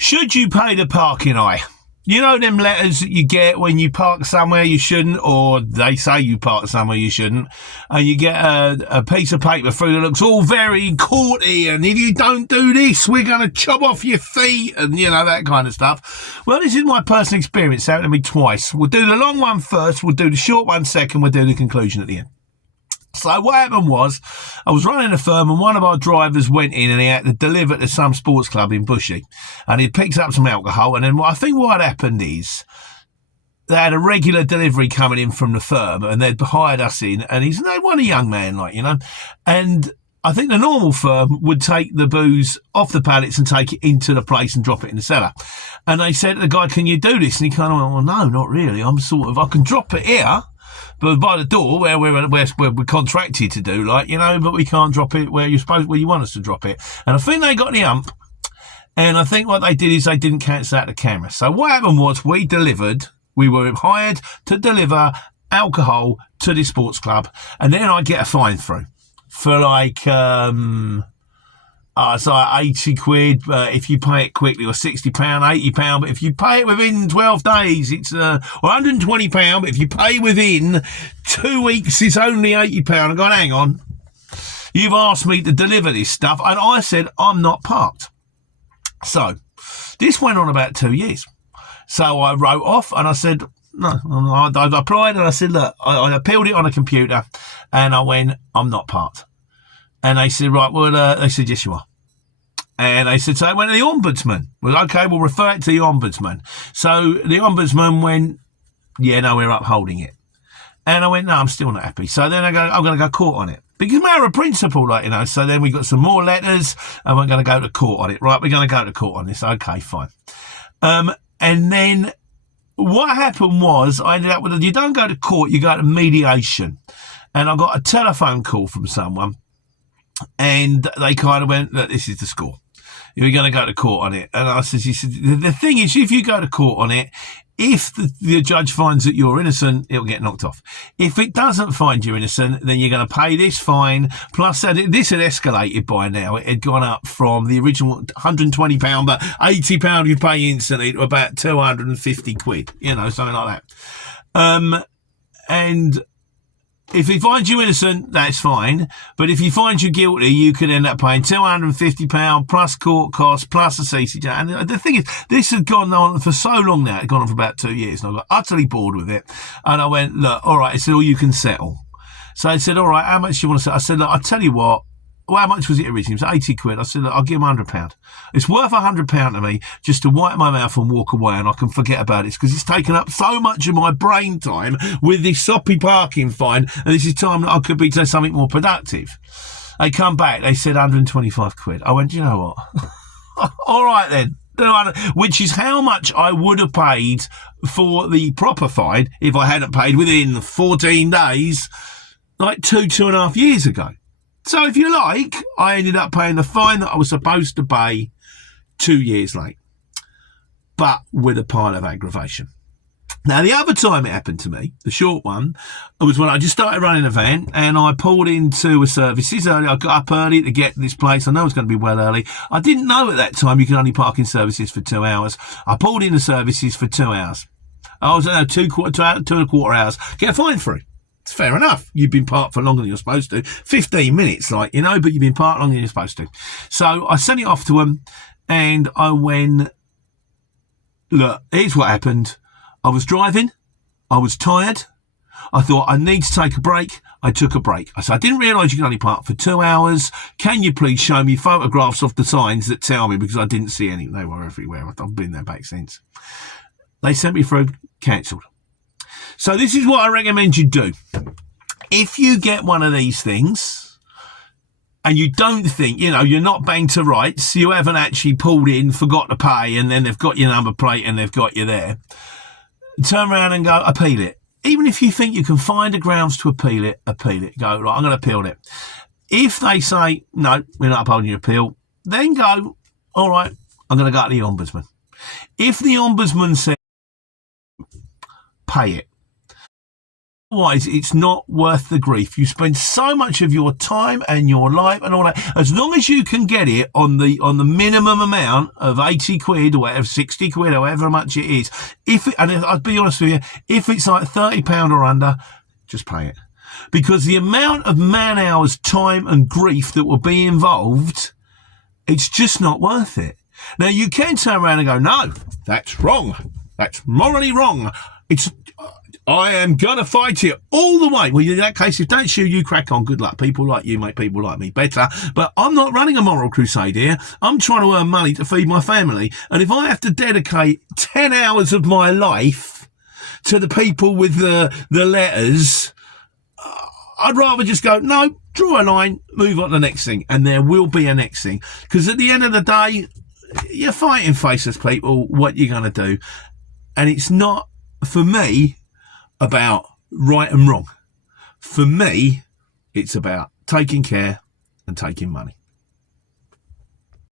Should you pay the parking eye? You know them letters that you get when you park somewhere you shouldn't, or they say you park somewhere you shouldn't, and you get a piece of paper through that looks all very courty, and if you don't do this, we're going to chop off your feet, and, you know, that kind of stuff. Well, this is my personal experience. It's happened to me twice. We'll do the long one first, we'll do the short one second, we'll do the conclusion at the end. So what happened was, I was running a firm and one of our drivers went in and he had to deliver to some sports club in Bushy. And he picked up some alcohol, and then I think what happened is they had a regular delivery coming in from the firm and they'd hired us in, and he's one a young man, like, you know. And I think the normal firm would take the booze off the pallets and take it into the place and drop it in the cellar. And they said to the guy, "Can you do this?" And he kind of went, "Well, no, not really. I can drop it here, but by the door where we're contracted to do, like, you know, but we can't drop it where you want us to drop it." And I think they got the ump, and I think what they did is they didn't cancel out the camera. So what happened was we were hired to deliver alcohol to this sports club, and then I get a fine through for like it's like 80 quid if you pay it quickly, or £60, £80, but if you pay it within 12 days, it's or £120, but if you pay within 2 weeks, it's only £80. I go, hang on, you've asked me to deliver this stuff, and I said I'm not parked. So this went on about 2 years. So I wrote off and I said, no, I applied and I said, look, I appealed it on a computer, and I went, I'm not parked. And they said, right, well, they said, yes, you are. And they said, so I went to the ombudsman. Well, okay, we'll refer it to the ombudsman. So the ombudsman went, yeah, no, we're upholding it. And I went, no, I'm still not happy. So then I go, I'm going to go court on it. Because matter of principle, like, you know. So then we got some more letters and we're going to go to court on it. Right, we're going to go to court on this. Okay, fine. And then what happened was I ended up with, you don't go to court, you go to mediation. And I got a telephone call from someone, and they kind of went, look, this is the score. You're going to go to court on it. And I said, the thing is, if you go to court on it, if the judge finds that you're innocent, it'll get knocked off. If it doesn't find you innocent, then you're going to pay this fine. Plus, this had escalated by now. It had gone up from the original £120, but £80 you pay instantly, to about 250 quid, you know, something like that. And if he finds you innocent, that's fine. But if he finds you guilty, you could end up paying £250 plus court costs plus a CCJ. And the thing is, this had gone on for so long now. It had gone on for about 2 years. And I got utterly bored with it. And I went, look, all right. I said, you can settle. So they said, all right, how much do you want to settle? I said, look, I'll tell you what. Well, how much was it originally? It was 80 quid. I said, look, I'll give him £100. It's worth £100 to me just to wipe my mouth and walk away, and I can forget about it, because it's taken up so much of my brain time with this soppy parking fine, and this is time that I could be doing something more productive. They come back, they said 125 quid. I went, you know what? All right then. Which is how much I would have paid for the proper fine if I hadn't paid within 14 days, like 2.5 years ago. So if you like, I ended up paying the fine that I was supposed to pay 2 years late, but with a pile of aggravation. Now, the other time it happened to me, the short one, was when I just started running a van and I pulled into a services early. I got up early to get to this place. I know it's going to be well early. I didn't know at that time you could only park in services for 2 hours. I pulled into services for 2 hours. I was 2.25 hours. Get a fine free. It's fair enough. You've been parked for longer than you're supposed to. 15 minutes, like, you know, but you've been parked longer than you're supposed to. So I sent it off to them and I went, look, here's what happened. I was driving. I was tired. I thought I need to take a break. I took a break. I said, I didn't realise you could only park for 2 hours. Can you please show me photographs of the signs that tell me? Because I didn't see any. They were everywhere. I've been there back since. They sent me through, cancelled. So this is what I recommend you do. If you get one of these things and you don't think, you know, you're not banged to rights, you haven't actually pulled in, forgot to pay, and then they've got your number plate and they've got you there, turn around and go, appeal it. Even if you think you can find the grounds to appeal it. Go, right, I'm going to appeal it. If they say, no, we're not upholding your appeal, then go, all right, I'm going to go to the ombudsman. If the ombudsman says, pay it, Otherwise, it's not worth the grief. You spend so much of your time and your life and all that. As long as you can get it on the minimum amount of 80 quid or whatever, 60 quid, however much it is. And I'll be honest with you, if it's like £30 or under, just pay it. Because the amount of man hours, time and grief that will be involved, it's just not worth it. Now, you can turn around and go, no, that's wrong. That's morally wrong. I am going to fight it all the way. Well, in that case, if don't shoot, you crack on. Good luck. People like you make people like me better. But I'm not running a moral crusade here. I'm trying to earn money to feed my family. And if I have to dedicate 10 hours of my life to the people with the letters, I'd rather just go, no, draw a line, move on to the next thing. And there will be a next thing. Because at the end of the day, you're fighting faceless people. What you're going to do. And it's not, for me, about right and wrong. For me, it's about taking care and taking money.